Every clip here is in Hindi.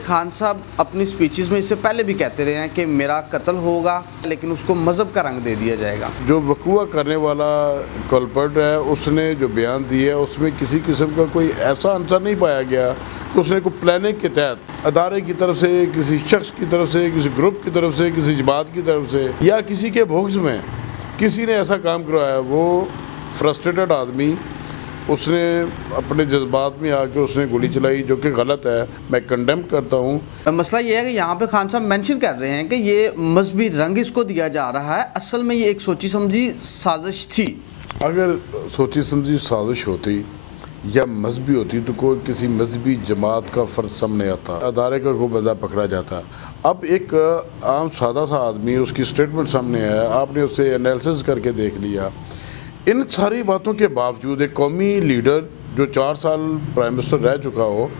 खान साहब अपनी स्पीचेस में इससे पहले भी कहते रहे हैं कि मेरा कत्ल होगा लेकिन उसको मज़हब का रंग दे दिया जाएगा। जो वकूआ करने वाला कल्प्रिट है उसने जो बयान दिया है उसमें किसी किस्म का कोई ऐसा आंसर नहीं पाया गया कि उसने कोई प्लानिंग के तहत अदारे की तरफ से, किसी शख्स की तरफ से, किसी ग्रुप की तरफ से, किसी जमात की तरफ से या किसी के भोग्स में किसी ने ऐसा काम करवाया। वो फ्रस्ट्रेटेड आदमी, उसने अपने जज्बात में आके उसने गोली चलाई, जो कि गलत है, मैं कंडेम करता हूँ। मसला ये है कि यहाँ पे खान साहब मेंशन कर रहे हैं कि ये मजहबी रंग इसको दिया जा रहा है, असल में ये एक सोची समझी साजिश थी। अगर सोची समझी साजिश होती या मजहबी होती तो कोई किसी मजहबी जमात का फ़र्ज सामने आता, अदारे का कोई बंदा पकड़ा जाता। अब एक आम सादा सा आदमी, उसकी स्टेटमेंट सामने है, आपने उसे एनालिसिस करके देख लिया। इन सारी बातों के बावजूद एक कौमी लीडर जो 4 साल प्राइम मिनिस्टर रह चुका हो,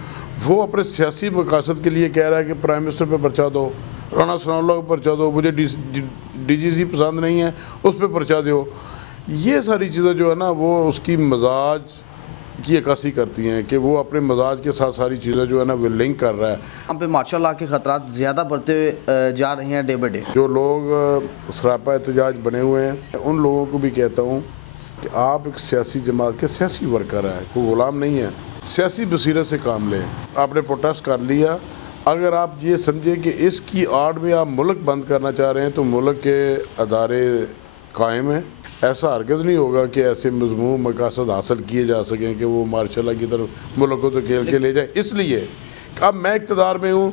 वो अपने सियासी मकासद के लिए कह रहा है कि प्राइम मिनिस्टर पे पर्चा दो, राना सनाउल्लाह को पर्चा दो, मुझे DGC पसंद नहीं है उस पर पर्चा दो। ये सारी चीज़ें जो है ना वो उसकी मजाज की अक्कासी करती हैं कि वो अपने मजाज के साथ सारी चीज़ें जो है ना वो लिंक कर रहा है। यहाँ पे माशाल्लाह के ख़तरात ज़्यादा बढ़ते जा रहे हैं डे बाई डे। जो लोग सरापा एहतजाज बने हुए हैं उन लोगों को भी कहता हूँ कि आप एक सियासी जमात के सियासी वर्कर हैं, कोई गुलाम नहीं है। सियासी बसीरत से काम लें। आपने प्रोटेस्ट कर लिया, अगर आप ये समझें कि इसकी आड़ में आप मुल्क बंद करना चाह रहे हैं तो मुल्क के अदारे कायम हैं। ऐसा हरगिज़ नहीं होगा कि ऐसे मज़मूम मकासद हासिल किए जा सकें कि वो मार्शल की तरफ मुल्क को तो खेल के ले जाए। इसलिए अब मैं इक़्तिदार में हूँ,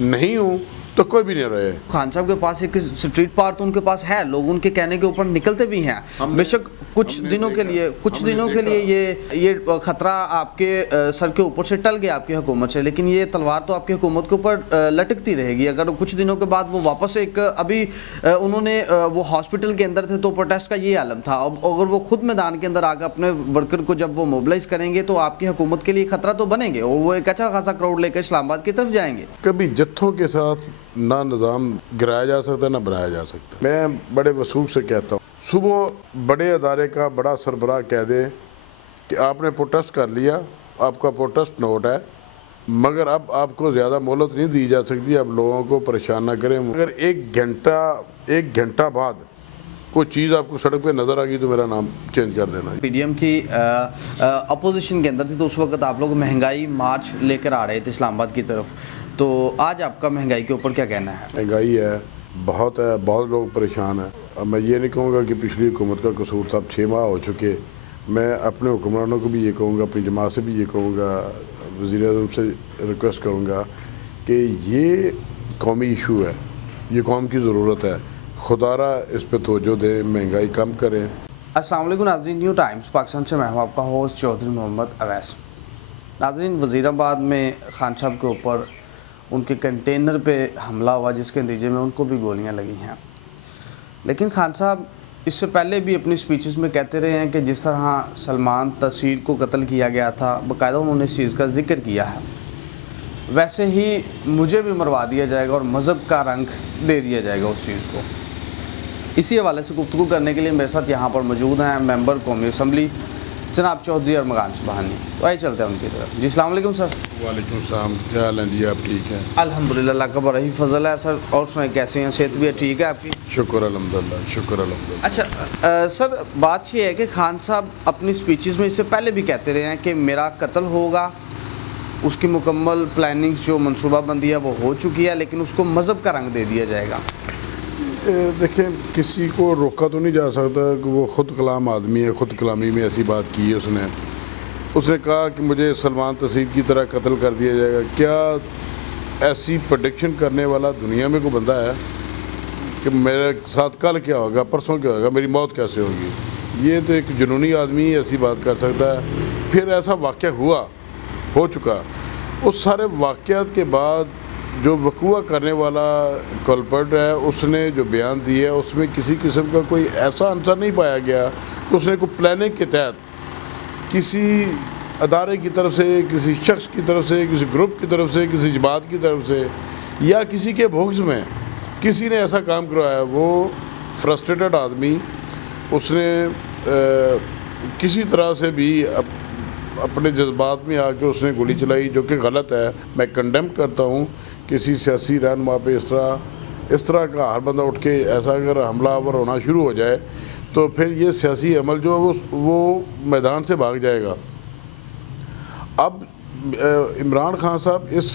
नहीं हूँ तो कोई भी नहीं रहे। खान साहब के पास एक स्ट्रीट पार तो उनके पास है, लोग उनके कहने के ऊपर निकलते भी हैं। बेशक कुछ दिनों के लिए ये खतरा आपके सर के ऊपर से टल गया आपकी हुकूमत से, लेकिन ये तलवार तो आपकी हुकूमत के ऊपर लटकती रहेगी। अगर कुछ दिनों के बाद वो वापस एक अभी उन्होंने वो हॉस्पिटल के अंदर थे तो प्रोटेस्ट का ये आलम था। अब अगर वो खुद मैदान के अंदर आकर अपने वर्कर को जब वो मोबिलाइज करेंगे तो आपकी हुकूमत के लिए खतरा तो बनेंगे और वो एक अच्छा खासा क्राउड लेकर इस्लामाबाद की तरफ जाएंगे। कभी जत्थों के साथ ना निज़ाम गिराया जा सकता ना बनाया जा सकता। मैं बड़े वसूख से कहता हूँ, सुबह बड़े अदारे का बड़ा सरबराह कह दे कि आपने प्रोटेस्ट कर लिया, आपका प्रोटेस्ट नोट है, मगर अब आपको ज़्यादा मोहलत नहीं दी जा सकती, अब लोगों को परेशान ना करें। अगर एक घंटा बाद कोई चीज़ आपको सड़क पे नज़र आ गई तो मेरा नाम चेंज कर देना। PDM की अपोजिशन के अंदर थी तो उस वक्त आप लोग महंगाई मार्च लेकर आ रहे थे इस्लामाबाद की तरफ, तो आज आपका महंगाई के ऊपर क्या कहना है? महंगाई है, बहुत लोग परेशान हैं। अब मैं ये नहीं कहूँगा कि पिछली हुकूमत का कसूर था, 6 माह हो चुके। मैं अपने हुक्मरानों को भी ये कहूँगा, अपनी जमात से भी ये कहूँगा, वज़ीर-ए-आज़म से रिक्वेस्ट करूँगा कि ये कौमी इशू है, ये कौम की ज़रूरत है, खुदारा इस पर तवज्जो दें, महंगाई कम करें। अस्सलाम वालेकुम नाज़रीन, न्यू टाइम्स पाकिस्तान से मैं हूँ आपका होस्ट चौधरी मोहम्मद अवैस। नाज़रीन, वज़ीराबाद में खान साहब के ऊपर उनके कंटेनर पे हमला हुआ जिसके नतीजे में उनको भी गोलियां लगी हैं, लेकिन खान साहब इससे पहले भी अपनी स्पीचेस में कहते रहे हैं कि जिस तरह सलमान तस्वीर को कत्ल किया गया था, बाकायदा उन्होंने इस चीज़ का जिक्र किया है, वैसे ही मुझे भी मरवा दिया जाएगा और मज़हब का रंग दे दिया जाएगा उस चीज़ को। इसी हवाले से गुफ्तगू करने के लिए मेरे साथ यहाँ पर मौजूद हैं मेंबर कौमी असम्बली जनाब चौधरी अरमगान सुबहानी। तो आइए चलते हैं उनकी तरफ। जी अस्सलाम वालेकुम सर। वालेकुम सलाम, क्या हाल है जी? आप ठीक हैं? अल्हम्दुलिल्लाह, अल्लाह का बड़ा ही फजल है सर। और सुनाए कैसे हैं, सेहत भी ठीक है आपकी? शुक्र अल्हम्दुलिल्लाह, शुक्र अल्हम्दुलिल्लाह। अच्छा सर, बात ये है कि खान साहब अपनी स्पीचेस में इससे पहले भी कहते रहे हैं कि मेरा कत्ल होगा, उसकी मुकम्मल प्लानिंग जो मनसूबाबंदी है वो हो चुकी है, लेकिन उसको मज़हब का रंग दे दिया जाएगा। देखें, किसी को रोका तो नहीं जा सकता कि वो ख़ुद कलाम आदमी है, ख़ुद कलामी में ऐसी बात की है उसने कहा कि मुझे सलमान तस्वीर की तरह कत्ल कर दिया जाएगा। क्या ऐसी प्रेडिक्शन करने वाला दुनिया में कोई बंदा है कि मेरे साथ कल क्या होगा, परसों क्या होगा, मेरी मौत कैसे होगी? ये तो एक जुनूनी आदमी ऐसी बात कर सकता है। फिर ऐसा वाक़या हो चुका, उस सारे वाक़यात के बाद जो वकूआ करने वाला कल्प्रिट है उसने जो बयान दिया है उसमें किसी किस्म का कोई ऐसा आंसर नहीं पाया गया कि उसने कोई प्लानिंग के तहत किसी अदारे की तरफ से, किसी शख्स की तरफ से, किसी ग्रुप की तरफ से, किसी जमात की तरफ से या किसी के भोग्स में किसी ने ऐसा काम करवाया। वो फ्रस्ट्रेटेड आदमी, उसने किसी तरह से भी अपने जज्बात में आके उसने गोली चलाई, जो कि गलत है। मैं कंडेम करता हूँ किसी सियासी रहनुमा पे इस तरह का हर बंदा उठ के ऐसा अगर हमलावर होना शुरू हो जाए तो फिर ये सियासी अमल जो है वो मैदान से भाग जाएगा। अब इमरान खान साहब इस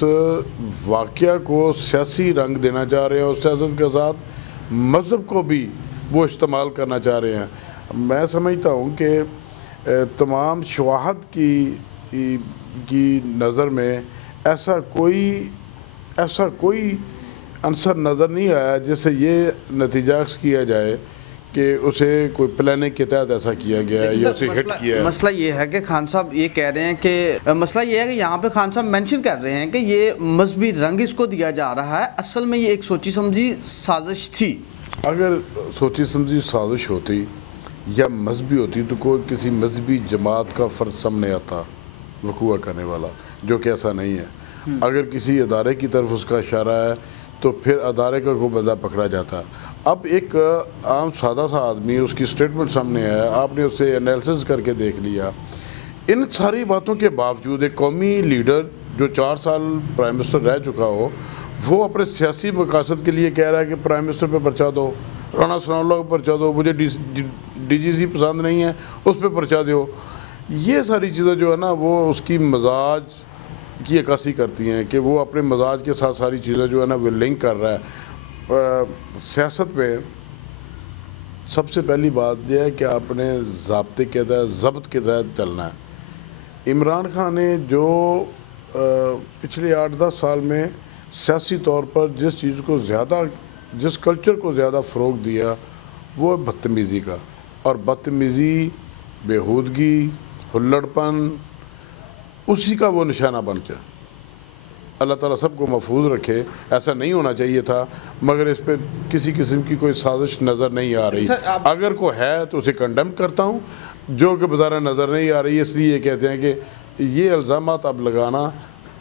वाक़या को सियासी रंग देना चाह रहे हैं और सियासत के साथ मज़हब को भी वो इस्तेमाल करना चाह रहे हैं। मैं समझता हूँ कि तमाम शवाहद की नज़र में ऐसा कोई अंसर नज़र नहीं आया जिससे ये नतीजा किया जाए कि उसे कोई प्लानिंग के तहत ऐसा किया गया है या उसे हिट किया है। मसला ये है कि खान साहब ये कह रहे हैं कि मसला ये है कि यहाँ पे खान साहब मेंशन कर रहे हैं कि ये मजहबी रंग इसको दिया जा रहा है, असल में ये एक सोची समझी साजिश थी। अगर सोची समझी साजिश होती या मजहबी होती तो कोई किसी मजहबी जमात का फ़र्द सामने आता वकूआ करने वाला, जो कि ऐसा नहीं है। अगर किसी अदारे की तरफ उसका इशारा है तो फिर अदारे का कोई बंदा पकड़ा जाता। अब एक आम सादा सा आदमी उसकी स्टेटमेंट सामने आया, आपने उसे एनालिसिस करके देख लिया। इन सारी बातों के बावजूद एक कौमी लीडर जो 4 साल प्राइम मिनिस्टर रह चुका हो, वो अपने सियासी मकासद के लिए कह रहा है कि प्राइम मिनिस्टर पे पर्चा दो, राना सनाउल्लाह पर पर्चा दो, मुझे DGC पसंद नहीं है उस पर पर्चा दो। ये सारी चीज़ें जो है ना वो उसकी मजाज की अक्कासी करती हैं कि वो अपने मजाज के साथ सारी चीज़ें जो है ना वो लिंक कर रहा है। सियासत में सबसे पहली बात यह है कि आपने ज़ाब्ते के तहत ज़ब्त के तहत चलना है। इमरान खान ने जो पिछले 8-10 साल में सियासी तौर पर जिस कल्चर को ज़्यादा फ़रोग़ दिया वो बदतमीज़ी का, और बदतमीज़ी, बेहूदगी, हुल्लड़पन, उसी का वो निशाना बन जाए। अल्लाह ताला सबको महफूज रखे। ऐसा नहीं होना चाहिए था, मगर इस पर किसी किस्म की कोई साजिश नज़र नहीं आ रही। अगर कोई है तो उसे कंडेम करता हूँ, जो कि बाज़ारा नज़र नहीं आ रही, इसलिए ये कहते हैं कि ये इल्ज़ामात अब लगाना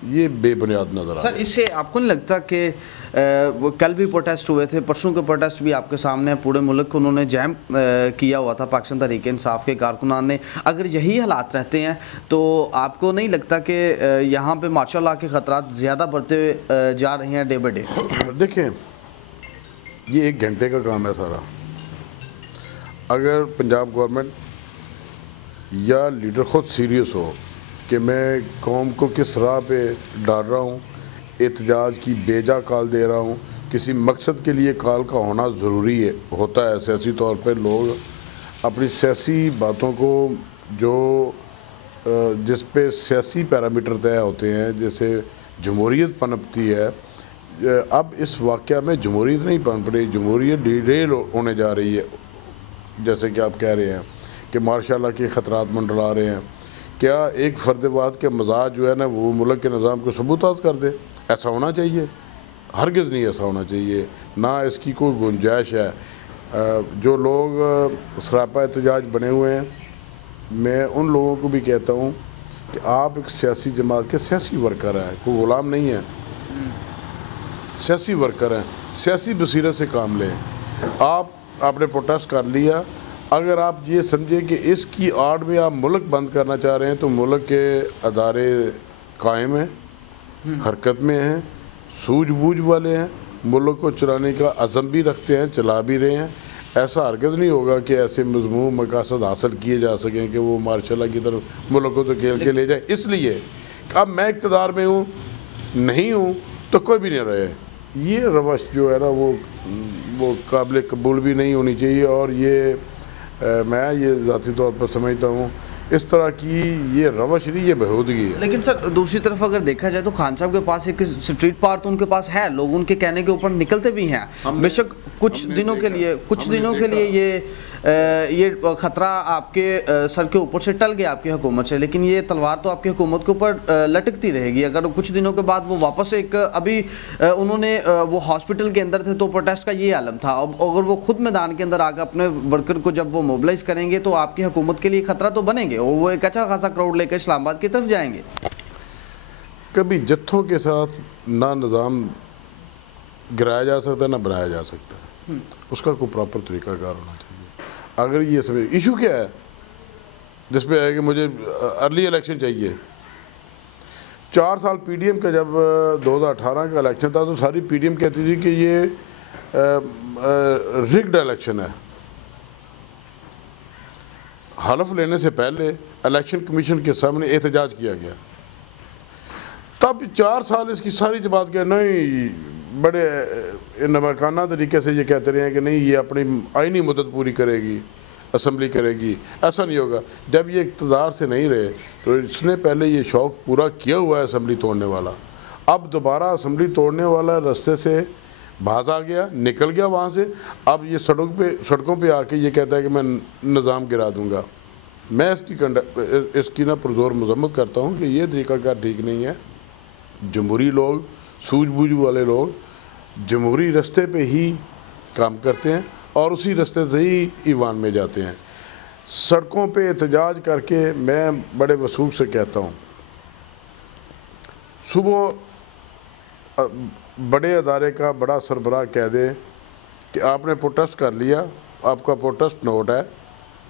ये बेबुनियाद नज़र आ रहा है। सर, इससे आपको नहीं लगता कि वो कल भी प्रोटेस्ट हुए थे, परसों के प्रोटेस्ट भी आपके सामने, पूरे मुल्क को उन्होंने जैम किया हुआ था पाकिस्तान तहरीक इंसाफ के कारकुनान ने। अगर यही हालात रहते हैं तो आपको नहीं लगता कि यहाँ पे माशाल्लाह के ख़तरात ज़्यादा बढ़ते जा रहे हैं डे बाई डे? देखें, ये 1 घंटे का काम है सारा। अगर पंजाब गवर्नमेंट या लीडर ख़ुद सीरियस हो कि मैं कौम को किस राह पे डाल रहा हूँ, एहतजाज की बेजा कॉल दे रहा हूँ, किसी मकसद के लिए कॉल का होना ज़रूरी होता है। सियासी तौर पे लोग अपनी सियासी बातों को जो जिस पे सियासी पैरामीटर तय होते हैं, जैसे जमहूरियत पनपती है, अब इस वाक़या में जमहूरियत नहीं पनप रही, जमहूरियत डिरेल होने जा रही है। जैसे कि आप कह रहे हैं कि माशाल्लाह के ख़तरात मंडरा रहे हैं। क्या एक फ़र्द के मजाज जो है ना वो मुल्क के निज़ाम को सबूताज कर दे? ऐसा होना चाहिए? हरगिज़ नहीं ऐसा होना चाहिए, ना इसकी कोई गुंजाइश है। जो लोग सरापा एहतजाज बने हुए हैं, मैं उन लोगों को भी कहता हूँ कि आप एक सियासी जमात के सियासी वर्कर हैं, कोई ग़ुलाम नहीं है, सियासी वर्कर हैं, सियासी बसीरत से काम लें। आपने प्रोटेस्ट कर लिया, अगर आप ये समझे कि इसकी आड़ में आप मुल्क बंद करना चाह रहे हैं तो मुल्क के अदारे कायम हैं, हरकत में हैं, सूझबूझ वाले हैं, मुल्क को चलाने का अज़म भी रखते हैं, चला भी रहे हैं। ऐसा हरगिज़ नहीं होगा कि ऐसे मज़मूम मकासद हासिल किए जा सकें कि वो मार्शल की तरफ मुल्क को तो खेल के ले जाए। इसलिए अब मैं इक़्तिदार में हूँ, नहीं हूँ तो कोई भी नहीं रहे। ये रवश जो है ना वो काबिल कबूल भी नहीं होनी चाहिए, और ये मैं ये ज़ाती तौर पर समझता हूँ इस तरह की ये रवश नहीं, ये बेहूदगी है। लेकिन सर, दूसरी तरफ अगर देखा जाए तो खान साहब के पास एक स्ट्रीट पार तो उनके पास है, लोग उनके कहने के ऊपर निकलते भी हैं। बेशक कुछ दिनों के लिए ये ख़तरा आपके सर के ऊपर से टल गया आपकी हुकूमत से, लेकिन ये तलवार तो आपकी हुकूमत के ऊपर लटकती रहेगी। अगर कुछ दिनों के बाद वो वापस एक अभी उन्होंने वो हॉस्पिटल के अंदर थे तो प्रोटेस्ट का ये आलम था, अब अगर वो खुद मैदान के अंदर आकर अपने वर्कर को जब वो मोबिलाइज करेंगे तो आपकी हुकूमत के लिए ख़तरा तो बनेंगे, और वो एक अच्छा खासा क्राउड लेकर इस्लामाबाद की तरफ जाएंगे। कभी जत्थों के साथ ना निज़ाम गिराया जा सकता ना बनाया जा सकता, उसका कोई प्रॉपर तरीकाकार होना चाहिए। अगर ये सब इशू क्या है, जिसमें है कि मुझे अर्ली इलेक्शन चाहिए। 4 साल पीडीएम का जब 2018 का इलेक्शन था तो सारी पीडीएम कहती थी कि ये रिग्ड इलेक्शन है। हलफ लेने से पहले इलेक्शन कमीशन के सामने एहतजाज किया गया। तब 4 साल इसकी सारी जमात के नहीं बड़े नमकाना तरीके से ये कहते रहे हैं कि नहीं ये अपनी आईनी मुद्दत पूरी करेगी, असम्बली करेगी। ऐसा नहीं होगा। जब ये इक़्तिदार से नहीं रहे तो इसने पहले ये शौक़ पूरा किया हुआ है असम्बली तोड़ने वाला। अब दोबारा असम्बली तोड़ने वाला रास्ते से बाज आ गया, निकल गया वहाँ से। अब ये सड़कों पे आके ये कहता है कि मैं निज़ाम गिरा दूँगा। मैं इसकी ना पुरज़ोर मज़म्मत करता हूँ कि ये तरीक़ाकार ठीक नहीं है। जमहूरी लोग, सूझबूझ वाले लोग जमहूरी रास्ते पे ही काम करते हैं और उसी रास्ते से ही ईवान में जाते हैं। सड़कों पे एहतजाज करके मैं बड़े वसूख से कहता हूँ, सुबह बड़े अदारे का बड़ा सरबराह कह दे कि आपने प्रोटेस्ट कर लिया, आपका प्रोटेस्ट नोट है,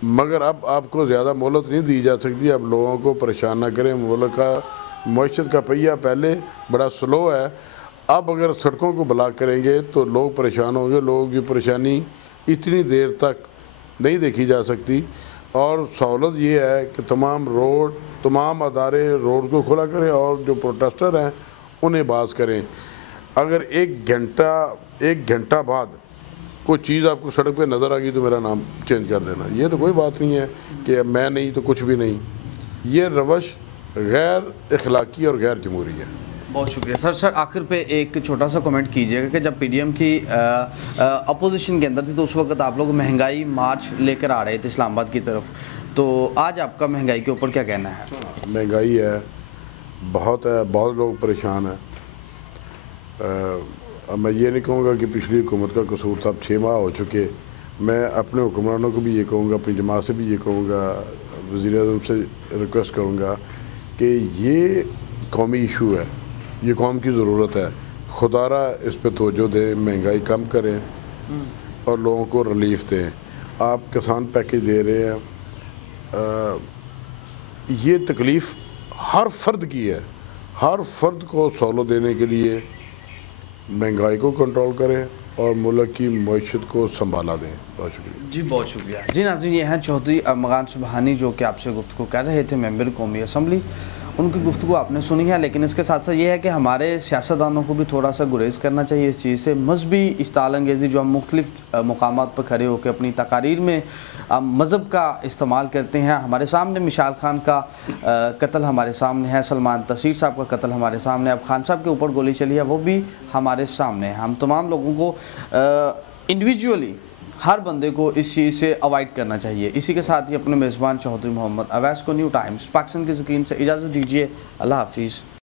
मगर अब आपको ज़्यादा मोहलत नहीं दी जा सकती। अब लोगों को परेशान ना करें। मुल्क का मईशत का पहिया पहले बड़ा स्लो है, अब अगर सड़कों को ब्लॉक करेंगे तो लोग परेशान होंगे। लोगों की परेशानी इतनी देर तक नहीं देखी जा सकती। और सहूलत ये है कि तमाम रोड, तमाम अदारे रोड को खुला करें और जो प्रोटेस्टर हैं उन्हें बाज करें। अगर एक घंटा बाद कोई चीज़ आपको सड़क पे नज़र आ गई तो मेरा नाम चेंज कर देना। ये तो कोई बात नहीं है कि मैं नहीं तो कुछ भी नहीं। ये रवश गैर अखलाकी और गैर जमहूरी है। बहुत शुक्रिया सर। आखिर पे एक छोटा सा कमेंट कीजिएगा कि जब पीडीएम की अपोजिशन के अंदर थी तो उस वक्त आप लोग महंगाई मार्च लेकर आ रहे थे इस्लामाबाद की तरफ, तो आज आपका महंगाई के ऊपर क्या कहना है? महंगाई है, बहुत लोग परेशान हैं। अब मैं ये नहीं कहूँगा कि पिछली हुकूमत का कसूर था। अब 6 माह हो चुके। मैं अपने हुक्मरानों को भी ये कहूँगा, अपनी जमात से भी ये कहूँगा, वज़ीर-ए-आज़म से रिक्वेस्ट करूँगा कि ये कौमी इशू है, ये कौम की ज़रूरत है। खुदारा इस पे तवज्जो दें, महंगाई कम करें और लोगों को रिलीफ दें। आप किसान पैकेज दे रहे हैं, ये तकलीफ़ हर फर्द की है। हर फर्द को सहूलत देने के लिए महंगाई को कंट्रोल करें और मुल्क की मईशत को संभाला दें। बहुत शुक्रिया जी, बहुत शुक्रिया जी। नाज़रीन, ये हैं चौधरी अरमगान सुबहानी जो कि आपसे गुफ्तगू कर रहे थे, मेंबर कौमी असम्बली। उनकी गुफ्तगू आपने सुनी है, लेकिन इसके साथ साथ ये है कि हमारे सियासतदानों को भी थोड़ा सा गुरेज करना चाहिए इस चीज़ से। मजहबी इस्ताल अंगेज़ी जो हम मुख्तलिफ मकामात पर खड़े होकर अपनी तकारीर में मज़हब का इस्तेमाल करते हैं। हमारे सामने मिशाल खान का कत्ल हमारे सामने है, सलमान तसीर साहब का कत्ल हमारे सामने, अब खान साहब के ऊपर गोली चली है वो भी हमारे सामने है। हम तमाम लोगों को इंडिविजुअली हर बंदे को इस चीज़ से अवॉइड करना चाहिए। इसी के साथ ही अपने मेज़बान चौधरी मोहम्मद अवैस को न्यू टाइम्स पाकिस्तान के ज़कीन से इजाज़त दीजिए। अल्लाह हाफिज़।